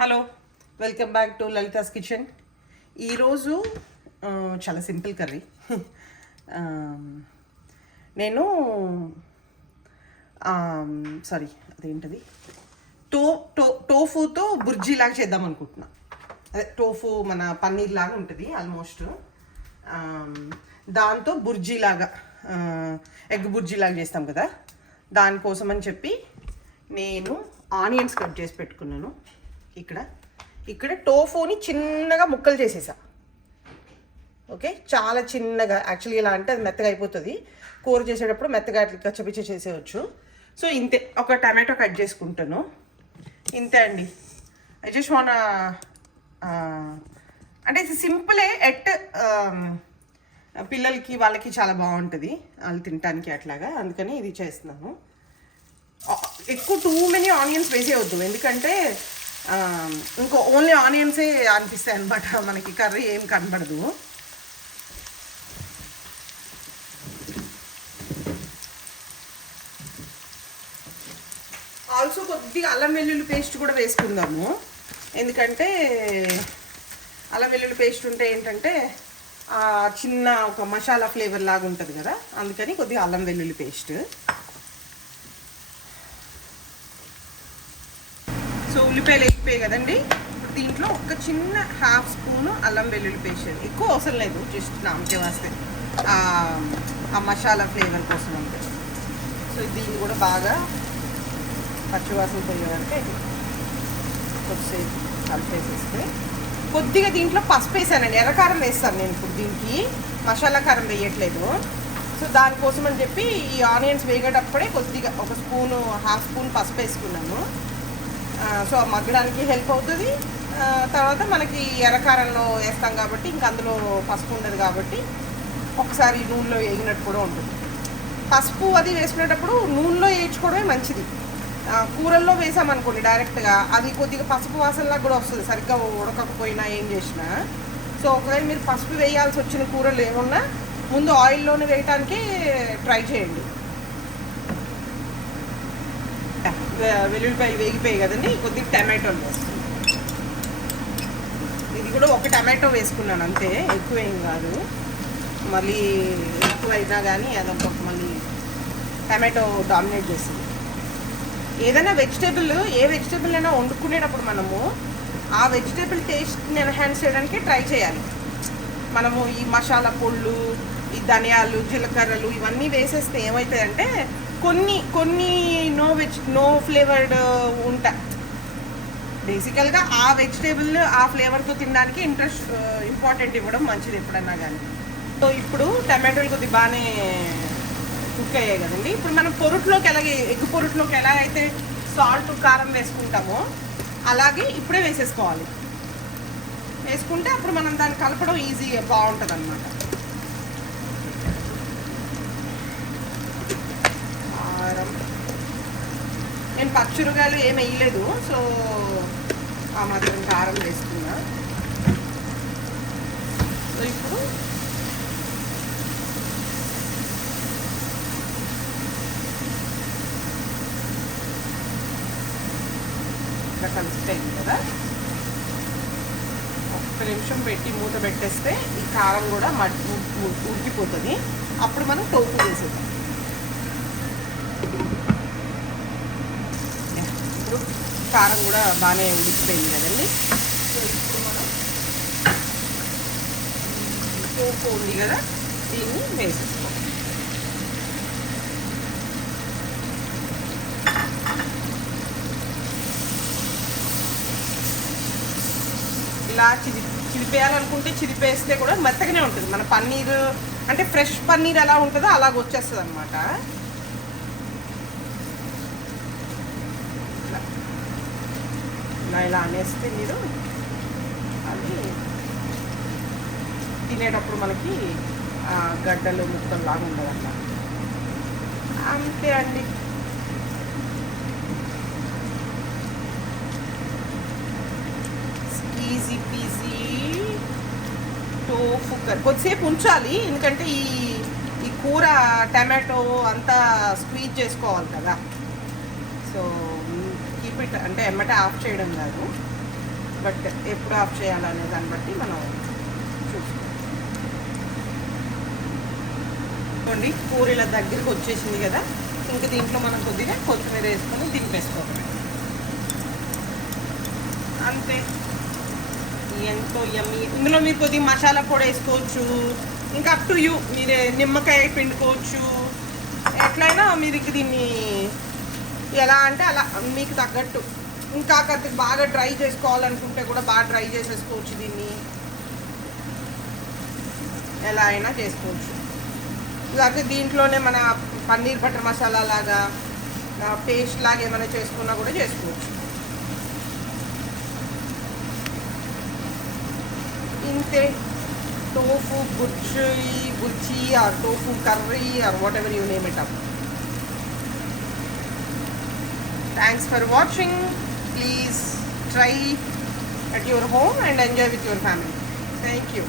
Hello, welcome back to Lalitha's kitchen. ఈరోజు చాలా simple curry. నేను సారీ అదేంటది టోఫూతో బుర్జీలాగా చేద్దాం అనుకుంటున్నా. అదే టోఫూ మన పన్నీర్ లాగా ఉంటుంది ఆల్మోస్ట్. దాంతో బుర్జీలాగా ఎగ్ బుర్జీలాగా చేస్తాం కదా, దానికోసం అని చెప్పి నేను ఆనియన్స్ కట్ చేసి పెట్టుకున్నాను. ఇక్కడ టోఫూని చిన్నగా ముక్కలు చేసేసా. ఓకే, చాలా చిన్నగా. యాక్చువల్లీ ఇలా అంటే అది మెత్తగా అయిపోతుంది, కూర చేసేటప్పుడు మెత్తగా కచ్చపిచ్చ చేసేయచ్చు. సో ఇంతే. ఒక టమాటో కట్ చేసుకుంటాను, ఇంతే అండి. ఐ జస్ట్ వాన్ అంటే ఇది సింపులే. పిల్లలకి వాళ్ళకి చాలా బాగుంటుంది, వాళ్ళు తినడానికి అట్లాగా, అందుకని ఇది చేస్తున్నాను. ఎక్కువ టూ మెనీ ఆనియన్స్ వేసేయవద్దు, ఎందుకంటే ఇంకో ఓన్లీ ఆనియన్సే అనిపిస్తాయి అనమాట, మనకి కర్రీ ఏం కనబడదు. ఆల్సో కొద్దిగా అల్లం వెల్లుల్లి పేస్ట్ కూడా వేసుకుందాము, ఎందుకంటే అల్లం వెల్లుల్లి పేస్ట్ ఉంటే ఏంటంటే చిన్న ఒక మసాలా ఫ్లేవర్ లాగా ఉంటుంది కదా, అందుకని కొద్దిగా అల్లం వెల్లుల్లి పేస్ట్. సో ఉల్లిపాయలు వేగిపోయాయి కదండి. ఇప్పుడు దీంట్లో ఒక చిన్న హాఫ్ స్పూను అల్లం వెల్లుల్లి పేస్ట్, ఎక్కువ అవసరం లేదు, జస్ట్ నామకే వస్తే ఆ మసాలా ఫ్లేవర్ కోసం అంతే. సో దీన్ని కూడా బాగా పచ్చివాసన పోయేవరకు కొద్దిసేపు కలిపేసేస్తే, కొద్దిగా దీంట్లో పసుపు వేసానండి, ఎర్రకారం వేస్తాను నేను ఇప్పుడు, దీనికి మసాలా కారం వేయట్లేదు. సో దానికోసం అని చెప్పి ఈ ఆనియన్స్ వేగేటప్పుడే కొద్దిగా ఒక స్పూను హాఫ్ స్పూన్ పసుపు వేసుకున్నాను. సో మగ్గడానికి హెల్ప్ అవుతుంది. తర్వాత మనకి ఎర్రకారంలో వేస్తాం కాబట్టి ఇంక అందులో పసుపు ఉండదు కాబట్టి ఒకసారి నూనెలో వేగినట్టు కూడా ఉంటుంది. పసుపు అది వేసుకునేటప్పుడు నూనెలో వేయించుకోవడమే మంచిది. కూరల్లో వేసామనుకోండి డైరెక్ట్గా, అది కొద్దిగా పసుపు వాసనలాగా కూడా వస్తుంది, సరిగ్గా ఉడకకపోయినా ఏం చేసినా. సో ఒకవేళ మీరు పసుపు వేయాల్సి వచ్చిన కూరలు ఏమున్నా ముందు ఆయిల్లోనే వేయటానికి ట్రై చేయండి. వెల్లుల్లిపాయలు వేగిపోయాయి కదండి, కొద్దిగా టమాటోలు వేస్తాను. ఇది కూడా ఒక టమాటో వేసుకున్నాను అంతే, ఎక్కువ ఏం కాదు. మళ్ళీ ఎక్కువ అయినా కానీ అదొక మళ్ళీ టమాటో డామినేట్ చేస్తుంది. ఏదైనా వెజిటేబుల్, ఏ వెజిటేబుల్ అయినా వండుకునేటప్పుడు మనము ఆ వెజిటేబుల్ టేస్ట్ని ఎన్హాన్స్ చేయడానికి ట్రై చేయాలి. మనము ఈ మసాలా పొళ్ళు, ఈ ధనియాలు, జీలకర్రలు ఇవన్నీ వేసేస్తే ఏమవుతాయంటే కొన్ని నో ఫ్లేవర్డ్ ఉంటాయి. బేసికల్గా ఆ వెజిటేబుల్ ఆ ఫ్లేవర్తో తినడానికి ఇంపార్టెంట్ ఇవ్వడం మంచిది ఎప్పుడన్నా కానీ. సో ఇప్పుడు టమాటోలు కొద్దిగా బాగానే కుక్ అయ్యాయి కదండి. ఇప్పుడు మనం పొరుట్లోకి ఎలాగే ఎగ్ పొరుట్లోకి ఎలా అయితే సాల్ట్ కారం వేసుకుంటామో అలాగే ఇప్పుడే వేసేసుకోవాలి. వేసుకుంటే అప్పుడు మనం దాన్ని కలపడం ఈజీగా బాగుంటుంది అన్నమాట. నేను పచ్చిమిరపకాయలు ఏమి వేయలేదు, సో ఆ మాత్రం కారం వేసుకున్నా. సో ఇప్పుడు ఇట్లా కలిసిపోయింది కదా, ఒక్క నిమిషం పెట్టి మూత పెట్టేస్తే ఈ కారం కూడా ఉడికిపోతుంది. అప్పుడు మనం టోపు వేసేద్దాం. ఇప్పుడు కారం కూడా బాగానే ఉడికిపోయింది కదండి. సో ఇప్పుడు మనం టోపు ఉంది కదా, దీన్ని వేసేసుకోవాలి. ఇలా చిరిపేయాలనుకుంటే చిరిపేస్తే కూడా మెత్తగానే ఉంటుంది. మన పన్నీర్ అంటే ఫ్రెష్ పన్నీర్ ఎలా ఉంటుందో అలాగ వచ్చేస్తుంది అనమాట. ఇలా అనేస్తే మీరు అది తినేటప్పుడు మనకి గడ్డలు ముక్కలు లాగా ఉండదన్నమాట. అంతే అండి. Easy PG tofu curry. కొద్దిసేపు ఉంచాలి, ఎందుకంటే ఈ కూర టమాటో అంతా స్క్వీజ్ చేసుకోవాలి కదా. సో కీప్ ఇట్ అంటే ఎమ్మటే ఆఫ్ చేయడం కాదు. బట్ ఎప్పుడు ఆఫ్ చేయాలనే దాన్ని బట్టి మనం చూసుకోండి. కూర ఇలా దగ్గరికి వచ్చేసింది కదా, ఇంకా దీంట్లో మనం కొద్దిగా కొత్తిమీర వేసుకొని దింపేసుకోవాలి. అంతే, ఎంతో యమ్మీ. ఇందులో మీరు కొద్దిగా మసాలా కూడా వేసుకోవచ్చు, ఇంకా అప్ టు యూ, మీరే నిమ్మకాయ పిండుకోవచ్చు, ఎట్లయినా మీరు ఇంక దీన్ని ఎలా అంటే అలా మీకు తగ్గట్టు. ఇంకా బాగా డ్రై చేసుకోవాలనుకుంటే కూడా బాగా డ్రై చేసేసుకోవచ్చు, దీన్ని ఎలా అయినా చేసుకోవచ్చు. లేకపోతే దీంట్లోనే మన పన్నీర్ బటర్ మసాలా లాగా పేస్ట్ లాగా ఏమైనా చేసుకున్నా కూడా చేసుకోవచ్చు. ఇంతే, tofu burji or tofu curry or whatever you name it up. Thanks for watching. Please try at your home and enjoy with your family. Thank you.